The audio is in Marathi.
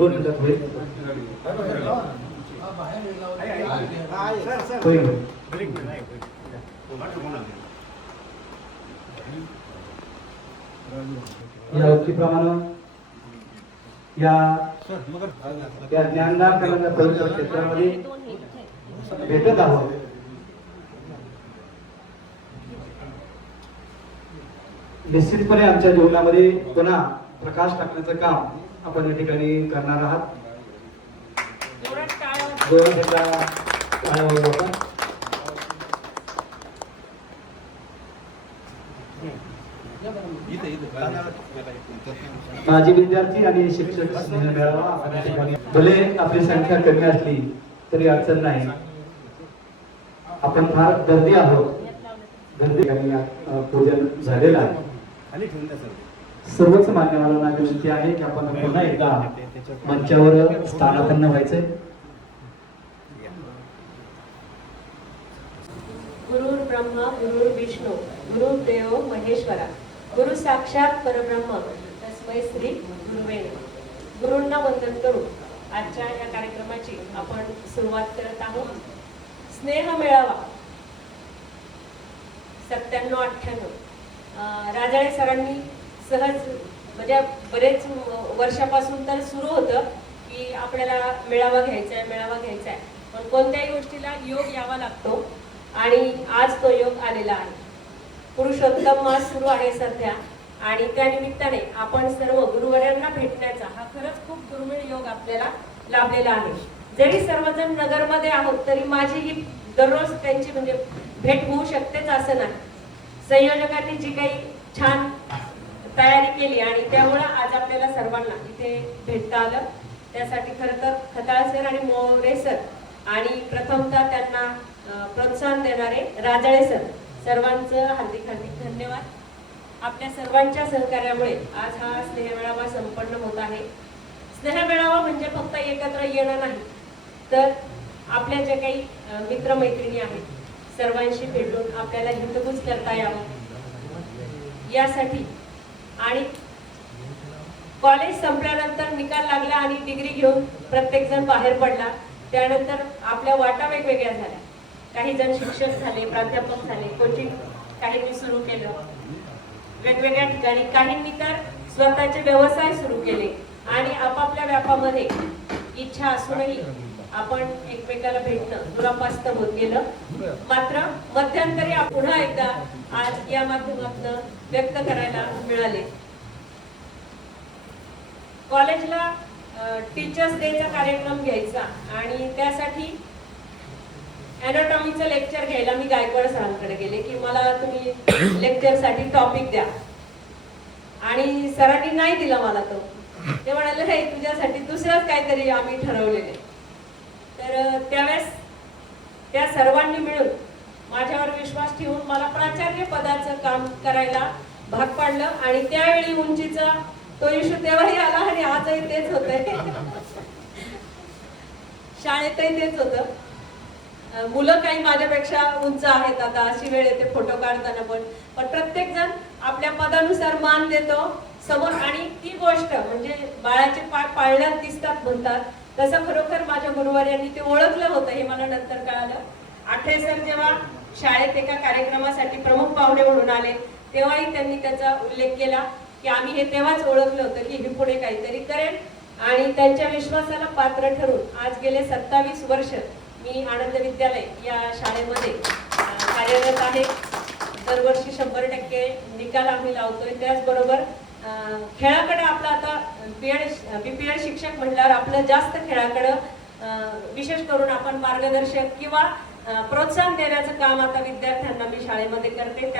2 मिनिटात होईल. होईल. या उक्तीप्रमाणे या ज्ञानदान करण्याच्या पवित्र क्षेत्रामध्ये भेटत आहोत. निश्चितपणे आमच्या जीवनामध्ये पुन्हा प्रकाश टाकण्याचं काम आपण या ठिकाणी करणार आहात. माजी विद्यार्थी आणि शिक्षक स्नेह मेळावा आपण या ठिकाणी, भले आपली संख्या कमी असली तरी अडचण नाही. आपण फार गर्दी आहोत. गर्दी पूजन झालेलं आहे. सर्वच मान्यवरांना विनंती आहे की आपण पुन्हा एकदा मंचावर स्थानापन्न व्हायचंय. गुरु ब्रह्मा गुरु विष्णू गुरुदेव महेश्वरा गुरु साक्षात परब्रह्म तस्मै श्री गुरुवे नमः. गुरूंना वंदन करू आजच्या या कार्यक्रमाची आपण सुरुवात करत आहोत. स्नेह मेळावा 97-98 राजाळे सरांनी सहज म्हणजे बरेच वर्षापासून तर सुरू होतं की आपल्याला मेळावा घ्यायचा आहे, पण कोणत्याही गोष्टीला योग यावा लागतो आणि आज तो योग आलेला आहे. पुरुषोत्तम मास सुरू आहे सध्या आणि त्या निमित्ताने आपण सर्व गुरुवर्यांना भेटण्याचा हा खरंच खूप दुर्मिळ योग आपल्याला लाभलेला आहे. जरी सर्वजण नगरमध्ये आहोत तरी माझी ही दररोज त्यांची म्हणजे भेट होऊ शकतेच असं नाही. संयोजकांनी जी काही छान तयारी केली आणि त्यामुळे आज आपल्याला सर्वांना इथे भेटता आलं. त्यासाठी खरं तर खताळ सर आणि मोरे सर आणि प्रथमतः त्यांना प्रोत्साहन देणारे राजाळे सर सर्वांचं हार्दिक हार्दिक धन्यवाद. आपल्या सर्वांच्या सहकार्यामुळे आज हा स्नेहमेळावा संपन्न होत आहे. स्नेहमेळावा म्हणजे फक्त एकत्र येणं नाही, तर आपल्या जे काही मित्रमैत्रिणी आहेत सर्वांशी भेटून आपल्याला हितगुज करता यावं यासाठी. आणि कॉलेज संपल्यानंतर निकाल लागला आणि डिग्री घेऊन प्रत्येक जण बाहेर पडला. त्यानंतर आपल्या वाटा वेगवेगळ्या झाल्या. काही जण शिक्षक झाले, प्राध्यापक झाले, कोचिंग काहींनी सुरू केलं वेगवेगळ्या ठिकाणी, काहींनी तर स्वतःचे व्यवसाय सुरू केले आणि आपापल्या व्यापामध्ये इच्छा असूनही आपण एकमेकाला भेटणं दुरापास्त होत गेलं. मात्र मध्यंतरी पुन्हा एकदा आज या माध्यमातून व्यक्त करायला मिळाले. कॉलेजला टीचर्स डेचा कार्यक्रम घ्यायचा आणि त्यासाठी एनाटॉमीचं लेक्चर घ्यायला मी गायकवाड सरांकडे गेले की मला तुम्ही लेक्चरसाठी टॉपिक द्या आणि सरांनी नाही दिला मला तो. ते म्हणाले हे तुझ्यासाठी दुसरंच काहीतरी आम्ही ठरवलेले. तर त्यावेळेस त्या सर्वांनी मिळून माझ्यावर विश्वास ठेवून मला प्राचार्य पदाचं काम करायला भाग पाडलं आणि त्यावेळी उंचीचा तो इशू तेव्हाही आला आणि आजही तेच होतंय. शाळेतही तेच होतं. मुलं काही माझ्यापेक्षा उंच आहेत आता अशी वेळ येते फोटो काढताना, पण प्रत्येक जण आपल्या पदानुसार मान देतो समोर. आणि ती गोष्ट म्हणजे बाळाचे पाय पाळण्यात दिसतात म्हणतात तसं खरोखर माझ्या गुरुवार्यांनी ते ओळखलं होतं हे मला नंतर कळालं. आठे सर जेव्हा शाळेत एका कार्यक्रमासाठी प्रमुख पाहुणे म्हणून आले तेव्हाही त्यांनी त्याचा उल्लेख केला की आम्ही हे तेव्हाच ओळखलं होतं की हे पुढे काहीतरी करेल. आणि त्यांच्या विश्वासाला पात्र ठरून आज गेले 27 वर्ष मी आनंद विद्यालय या शाळेमध्ये कार्यरत आहे. दरवर्षी 100% निकाल आम्ही लावतोय. त्याचबरोबर खेळाकडे आपला आता बीपीएड शिक्षक म्हटल्यावर आपलं जास्त खेळाकडे विशेष करून आपण मार्गदर्शक किंवा प्रोत्साहन देण्याचं काम आता विद्यार्थ्यांना मी शाळेमध्ये करते.